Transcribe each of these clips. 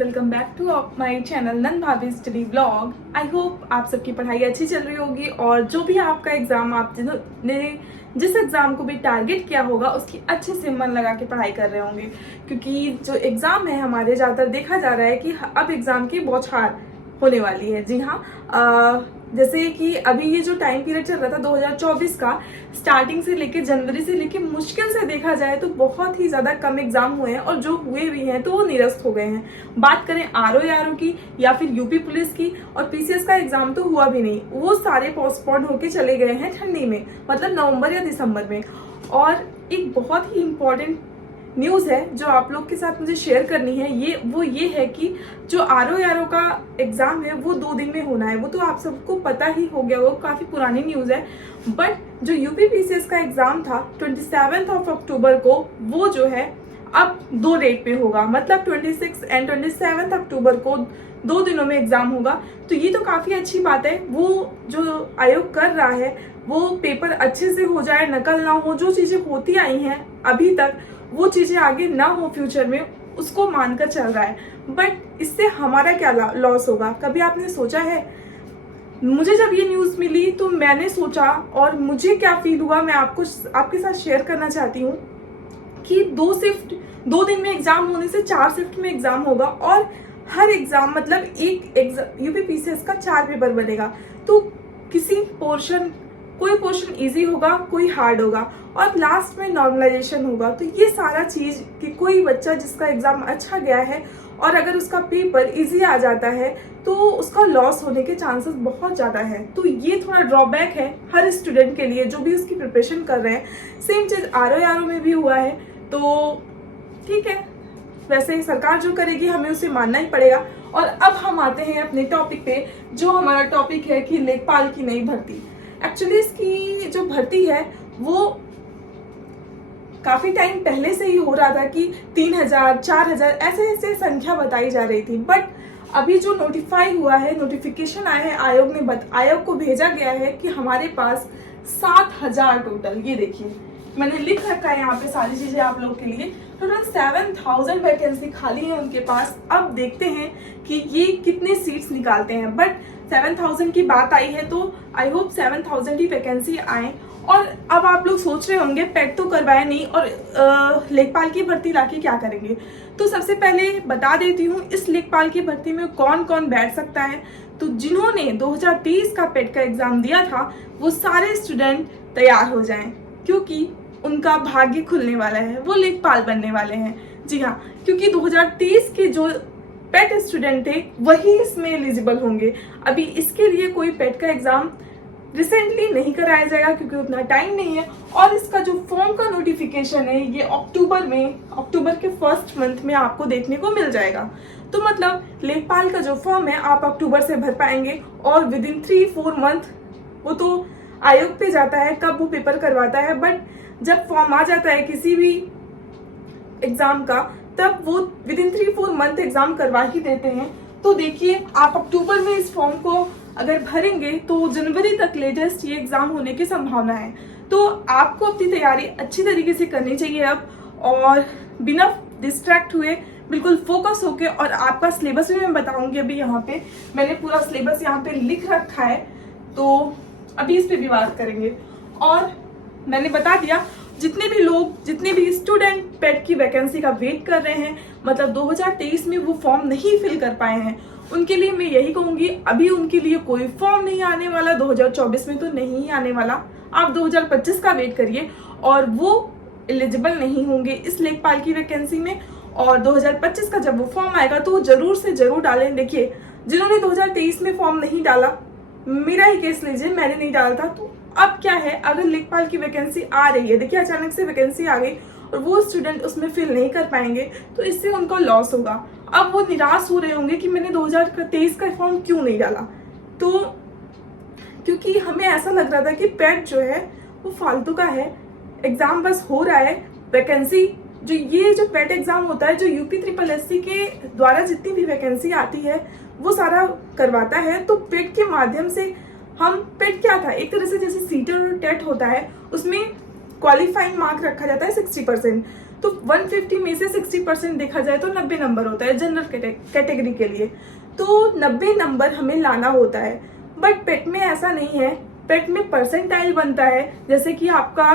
Welcome back to my channel नन भाभी study blog. I hope आप सबकी पढ़ाई अच्छी चल रही होगी और जो भी आपका एग्जाम, आप जिन्होंने जिस एग्जाम को भी टारगेट किया होगा उसकी अच्छे से मन लगा के पढ़ाई कर रहे होंगे, क्योंकि जो एग्जाम है हमारे ज़्यादातर देखा जा रहा है कि अब एग्जाम की बौछार होने वाली है। जी हाँ, जैसे कि अभी ये जो टाइम पीरियड चल रहा था 2024 का, स्टार्टिंग से लेके जनवरी से लेके मुश्किल से देखा जाए तो बहुत ही ज़्यादा कम एग्जाम हुए हैं और जो हुए भी हैं तो वो निरस्त हो गए हैं। बात करें आरओ की या फिर यूपी पुलिस की और पीसीएस का एग्जाम तो हुआ भी नहीं, वो सारे पोस्टपोन होके चले गए हैं ठंडी में, मतलब नवंबर या दिसंबर में। और एक बहुत ही इम्पोर्टेंट न्यूज़ है जो आप लोग के साथ मुझे शेयर करनी है, ये है कि जो आरओ का एग्जाम है वो 2 दिन में होना है। वो तो आप सबको पता ही हो गया, वो काफ़ी पुरानी न्यूज़ है। बट जो यूपी पीसीएस का एग्जाम था 27 अक्टूबर को, वो जो है अब 2 डेट पे होगा, मतलब 26 एंड 27 अक्टूबर को 2 दिनों में एग्जाम होगा। तो ये तो काफ़ी अच्छी बात है। वो जो आयोग कर रहा है वो पेपर अच्छे से हो जाए, नकल ना हो, जो चीज़ें होती आई हैं अभी तक वो चीज़ें आगे ना हो फ्यूचर में, उसको मानकर चल रहा है। बट इससे हमारा क्या लॉस होगा, कभी आपने सोचा है? मुझे जब ये न्यूज़ मिली तो मैंने सोचा और मुझे क्या फील हुआ, मैं आपके साथ शेयर करना चाहती हूँ कि 2 दिन में एग्जाम होने से 4 शिफ्ट में एग्जाम होगा और हर एग्जाम मतलब एक एग्जाम यूपी पीसीएस का 4 पेपर बनेगा। तो कोई पोर्शन इजी होगा, कोई हार्ड होगा और लास्ट में नॉर्मलाइजेशन होगा। तो ये सारा चीज़ कि कोई बच्चा जिसका एग्जाम अच्छा गया है और अगर उसका पेपर इजी आ जाता है तो उसका लॉस होने के चांसेस बहुत ज़्यादा है। तो ये थोड़ा ड्रॉबैक है हर स्टूडेंट के लिए जो भी उसकी प्रिपरेशन कर रहे हैं। सेम चीज़ आरओ में भी हुआ है, तो ठीक है, वैसे सरकार जो करेगी हमें उसे मानना ही पड़ेगा। और अब हम आते हैं अपने टॉपिक पे, जो हमारा टॉपिक है कि लेखपाल की नई भर्ती। एक्चुअली इसकी जो भर्ती है वो काफी टाइम पहले से ही हो रहा था कि 3000 4000 ऐसे संख्या बताई जा रही थी। बट अभी जो नोटिफाई हुआ है, नोटिफिकेशन आया है, आयोग को भेजा गया है कि हमारे पास 7000 टोटल, ये देखिए मैंने लिख रखा है यहाँ पे सारी चीजें आप लोग के लिए, टोटल 7000 वैकेंसी खाली है उनके पास। अब देखते हैं कि ये कितने सीट्स निकालते हैं। बट 7000 की बात आई है तो आई होप 7000 की वैकेंसी आए। और अब आप लोग सोच रहे होंगे पेट तो करवाया नहीं और लेखपाल की भर्ती लाके क्या करेंगे। तो सबसे पहले बता देती हूँ इस लेखपाल की भर्ती में कौन कौन बैठ सकता है। तो जिन्होंने 2023 का पेट का एग्जाम दिया था वो सारे स्टूडेंट तैयार हो जाएं, क्योंकि उनका भाग्य खुलने वाला है, वो लेखपाल बनने वाले हैं। जी हाँ, क्योंकि 2023 के जो पेट स्टूडेंट थे वही इसमें एलिजिबल होंगे। अभी इसके लिए कोई पेट का एग्जाम रिसेंटली नहीं कराया जाएगा क्योंकि उतना टाइम नहीं है। और इसका जो फॉर्म का नोटिफिकेशन है ये अक्टूबर के फर्स्ट मंथ में आपको देखने को मिल जाएगा। तो मतलब लेखपाल का जो फॉर्म है आप अक्टूबर से भर पाएंगे और विद इन 3-4 मंथ, वो तो आयोग पे जाता है कब वो पेपर करवाता है। बट जब फॉर्म आ जाता है किसी भी एग्जाम का तब वो विद इन 3-4 मंथ एग्जाम करवा ही देते हैं। तो देखिए आप अक्टूबर में इस फॉर्म को अगर भरेंगे तो जनवरी तक लेटेस्ट ये एग्जाम होने की संभावना है। तो आपको अपनी तैयारी अच्छी तरीके से करनी चाहिए अब, और बिना डिस्ट्रैक्ट हुए बिल्कुल फोकस होके। और आपका सिलेबस भी मैं बताऊंगी, अभी यहाँ पे मैंने पूरा सिलेबस यहाँ पे लिख रखा है, तो अभी इस पे भी बात करेंगे। और मैंने बता दिया जितने भी स्टूडेंट पेट की वैकेंसी का वेट कर रहे हैं, मतलब 2023 में वो फॉर्म नहीं फिल कर पाए हैं, उनके लिए मैं यही कहूंगी अभी उनके लिए कोई फॉर्म नहीं आने वाला, 2024 में तो नहीं ही आने वाला। आप 2025 का वेट करिए और वो एलिजिबल नहीं होंगे इस लेखपाल की वैकेंसी में। और 2025 का जब वो फॉर्म आएगा तो वो जरूर से जरूर डालें। देखिए जिन्होंने 2023 में फॉर्म नहीं डाला, मेरा ही केस लीजिए, मैंने नहीं डाला था, तो अब क्या है, अगर लेखपाल की वैकेंसी आ रही है, देखिए अचानक से वैकेंसी आ गई और वो स्टूडेंट उसमें फिल नहीं कर पाएंगे तो इससे उनका लॉस होगा। अब वो निराश हो रहे होंगे कि मैंने 2023 का फॉर्म क्यों नहीं डाला। तो क्योंकि हमें ऐसा लग रहा था कि पेट जो है वो फालतू का है, एग्जाम बस हो रहा है, वैकेंसी जो पेट एग्जाम होता है, जो यूपी SSSC के द्वारा जितनी भी वैकेंसी आती है वो सारा करवाता है। तो पेट के माध्यम से पेट क्या था, एक तरह से जैसे सीटर और टेट होता है, उसमें क्वालिफाइंग मार्क रखा जाता है 60%। तो 150 में से 60% देखा जाए तो 90 नंबर होता है जनरल कैटेगरी के लिए। तो 90 नंबर हमें लाना होता है। बट पेट में ऐसा नहीं है, पेट में परसेंटाइल बनता है। जैसे कि आपका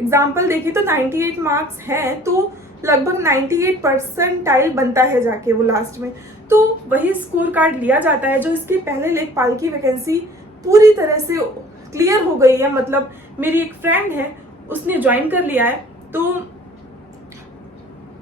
एग्जाम्पल देखिए तो 98 मार्क्स हैं, तो लगभग 98 परसेंटाइल बनता है जाके वो लास्ट में। तो वही स्कोर कार्ड लिया जाता है। जो इसके पहले लेखपाल की वैकेंसी पूरी तरह से क्लियर हो गई है, मतलब मेरी एक फ्रेंड है उसने ज्वाइन कर लिया है, तो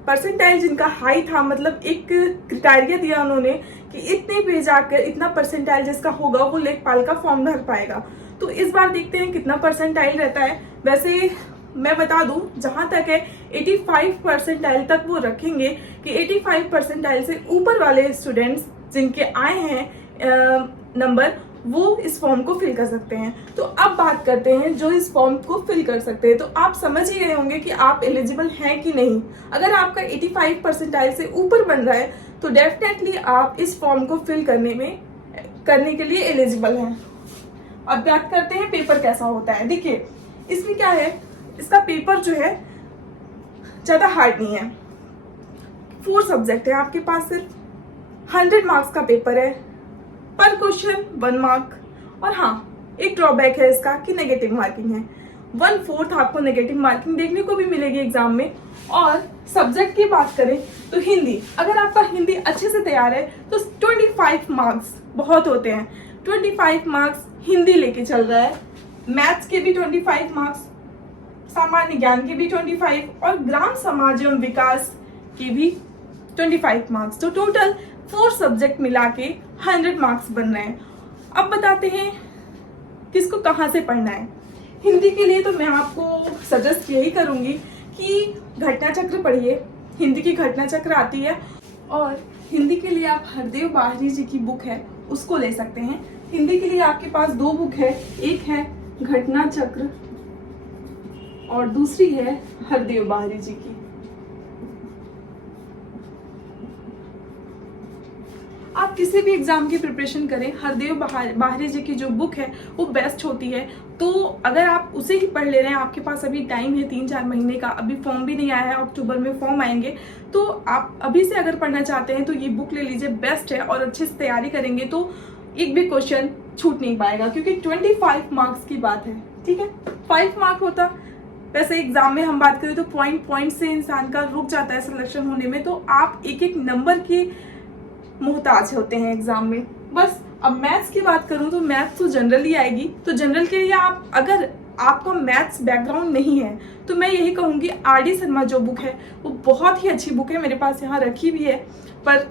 परसेंटाइल जिनका हाई था, मतलब एक क्राइटेरिया दिया उन्होंने कि इतने पे जाकर इतना परसेंटाइल जिसका होगा वो लेखपाल का फॉर्म भर पाएगा। तो इस बार देखते हैं कितना परसेंटाइल रहता है। वैसे मैं बता दूं, जहां तक है 85 परसेंटाइल तक वो रखेंगे कि 85 परसेंटाइल से ऊपर वाले स्टूडेंट्स जिनके आए हैं नंबर, वो इस फॉर्म को फिल कर सकते हैं। तो अब बात करते हैं जो इस फॉर्म को फिल कर सकते हैं। तो आप समझ ही गए होंगे कि आप एलिजिबल हैं कि नहीं। अगर आपका 85 परसेंटाइल से ऊपर बन रहा है तो डेफिनेटली आप इस फॉर्म को फिल करने के लिए एलिजिबल हैं। अब बात करते हैं पेपर कैसा होता है। देखिए इसमें क्या है, इसका पेपर जो है ज्यादा हार्ड नहीं है। 4 सब्जेक्ट है आपके पास, सिर्फ 100 मार्क्स का पेपर है, पर क्वेश्चन 1 मार्क। और हाँ, एक ड्रॉबैक है इसका कि नेगेटिव मार्किंग है, 1/4 आपको नेगेटिव मार्किंग देखने को भी मिलेगी एग्जाम में। और सब्जेक्ट की बात करें तो हिंदी, अगर आपका हिंदी अच्छे से तैयार है तो 25 मार्क्स बहुत होते हैं। 25 मार्क्स हिंदी लेके चल रहा है। मैथ्स के भी 25 मार्क्स, सामान्य ज्ञान के भी 25 और ग्राम समाज एवं विकास के भी 25 मार्क्स। तो टोटल 4 सब्जेक्ट मिला के 100 मार्क्स बन रहे हैं। अब बताते हैं किसको कहाँ से पढ़ना है। हिंदी के लिए तो मैं आपको सजेस्ट यही करूंगी कि घटना चक्र पढ़िए, हिंदी की घटना चक्र आती है। और हिंदी के लिए आप हरदेव बाहरी जी की बुक है उसको ले सकते हैं। हिंदी के लिए आपके पास 2 बुक है, एक है घटना चक्र और दूसरी है हरदेव बाहरी जी की। आप किसी भी एग्जाम की प्रिपरेशन करें, हरदेव बाहरी जी की जो बुक है वो बेस्ट होती है। तो अगर आप उसे ही पढ़ ले रहे हैं, आपके पास अभी टाइम है 3-4 महीने का, अभी फॉर्म भी नहीं आया है, अक्टूबर में फॉर्म आएंगे, तो आप अभी से अगर पढ़ना चाहते हैं तो ये बुक ले लीजिए, बेस्ट है। और अच्छे से तैयारी करेंगे तो एक भी क्वेश्चन छूट नहीं पाएगा, क्योंकि 25 मार्क्स की बात है, ठीक है। 5 मार्क होता, वैसे एग्जाम में हम बात करें तो पॉइंट से इंसान का रुक जाता है सिलेक्शन होने में। तो आप एक एक नंबर के मोहताज होते हैं एग्जाम में, बस। अब मैथ्स की बात करूं तो मैथ्स तो जनरली आएगी, तो जनरल के लिए आप, अगर आपका मैथ्स बैकग्राउंड नहीं है तो मैं यही कहूंगी RD शर्मा जो बुक है वो बहुत ही अच्छी बुक है, मेरे पास यहाँ रखी भी है। पर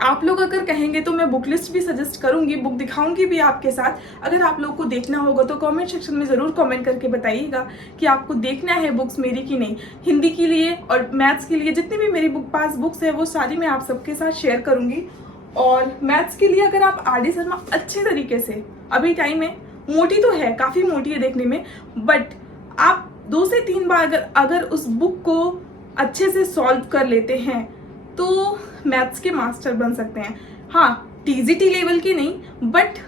आप लोग अगर कहेंगे तो मैं बुक लिस्ट भी सजेस्ट करूंगी, बुक दिखाऊंगी भी आपके साथ। अगर आप लोग को देखना होगा तो कमेंट सेक्शन में ज़रूर कमेंट करके बताइएगा कि आपको देखना है बुक्स मेरी कि नहीं। हिंदी के लिए और मैथ्स के लिए जितनी भी मेरी पास बुक्स है वो सारी मैं आप सबके साथ शेयर करूंगी। और मैथ्स के लिए अगर आप RD शर्मा अच्छे तरीके से, अभी टाइम है, मोटी तो है, काफ़ी मोटी है देखने में, बट आप 2 से 3 बार अगर उस बुक को अच्छे से सॉल्व कर लेते हैं तो मैथ्स के मास्टर बन सकते हैं। हाँ, TGT लेवल की नहीं, बट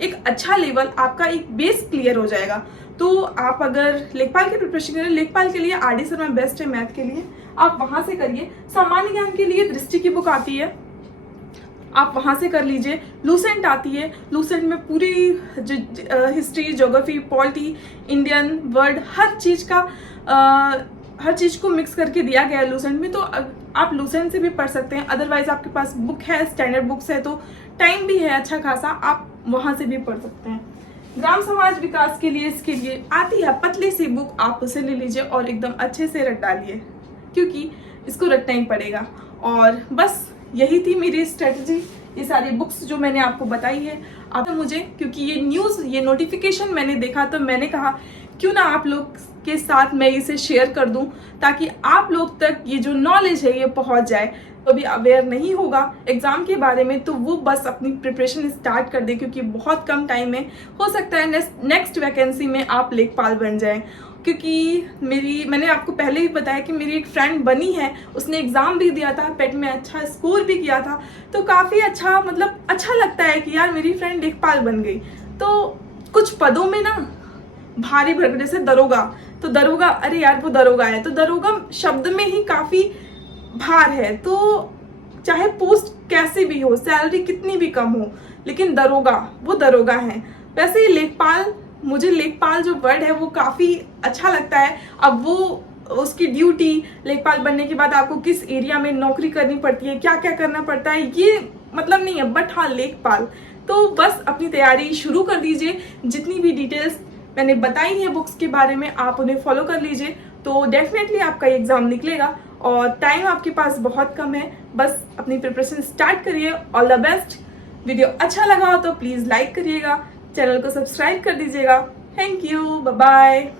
एक अच्छा लेवल, आपका एक बेस क्लियर हो जाएगा। तो आप अगर लेखपाल की प्रिपरेशन करें, लेखपाल के लिए RD शर्मा बेस्ट है, मैथ के लिए आप वहाँ से करिए। सामान्य ज्ञान के लिए दृष्टि की बुक आती है, आप वहाँ से कर लीजिए। लूसेंट आती है, लूसेंट में पूरी history, geography, polity, Indian world, हर चीज़ को मिक्स करके दिया गया है लूसेंट में। तो आप लूसेंट से भी पढ़ सकते हैं। अदरवाइज आपके पास बुक है, स्टैंडर्ड बुक्स है, तो टाइम भी है अच्छा खासा, आप वहाँ से भी पढ़ सकते हैं। ग्राम समाज विकास के लिए, इसके लिए आती है पतली सी बुक, आप उसे ले लीजिए और एकदम अच्छे से रट डालिए, क्योंकि इसको रटना ही पड़ेगा। और बस यही थी मेरी स्ट्रेटजी, ये सारी बुक्स जो मैंने आपको बताई है। आप मुझे, क्योंकि ये न्यूज़, ये नोटिफिकेशन मैंने देखा तो मैंने कहा क्यों ना आप लोग के साथ मैं इसे शेयर कर दूं, ताकि आप लोग तक ये जो नॉलेज है ये पहुंच जाए। तो अभी अवेयर नहीं होगा एग्ज़ाम के बारे में तो वो बस अपनी प्रिपरेशन स्टार्ट कर दे, क्योंकि बहुत कम टाइम में हो सकता है नेक्स्ट वैकेंसी में आप लेखपाल बन जाएं। क्योंकि मैंने आपको पहले ही बताया कि मेरी एक फ्रेंड बनी है, उसने एग्ज़ाम भी दिया था, पेट में अच्छा स्कोर भी किया था, तो काफ़ी अच्छा, मतलब अच्छा लगता है कि यार मेरी फ्रेंड लेखपाल बन गई। तो कुछ पदों में ना भारी भरकम, जैसे दरोगा, तो दरोगा, अरे यार वो दरोगा है, तो दरोगा शब्द में ही काफी भार है। तो चाहे पोस्ट कैसी भी हो, सैलरी कितनी भी कम हो, लेकिन दरोगा वो दरोगा है। वैसे ही लेखपाल, मुझे लेखपाल जो वर्ड है वो काफी अच्छा लगता है। अब वो उसकी ड्यूटी, लेखपाल बनने के बाद आपको किस एरिया में नौकरी करनी पड़ती है, क्या क्या करना पड़ता है, ये मतलब नहीं है, बट हाँ लेखपाल। तो बस अपनी तैयारी शुरू कर दीजिए। जितनी भी डिटेल्स मैंने बताई है बुक्स के बारे में, आप उन्हें फॉलो कर लीजिए, तो डेफिनेटली आपका एग्जाम निकलेगा। और टाइम आपके पास बहुत कम है, बस अपनी प्रिपरेशन स्टार्ट करिए। All the best. वीडियो अच्छा लगा हो तो प्लीज़ लाइक करिएगा, चैनल को सब्सक्राइब कर दीजिएगा। Thank you, bye bye.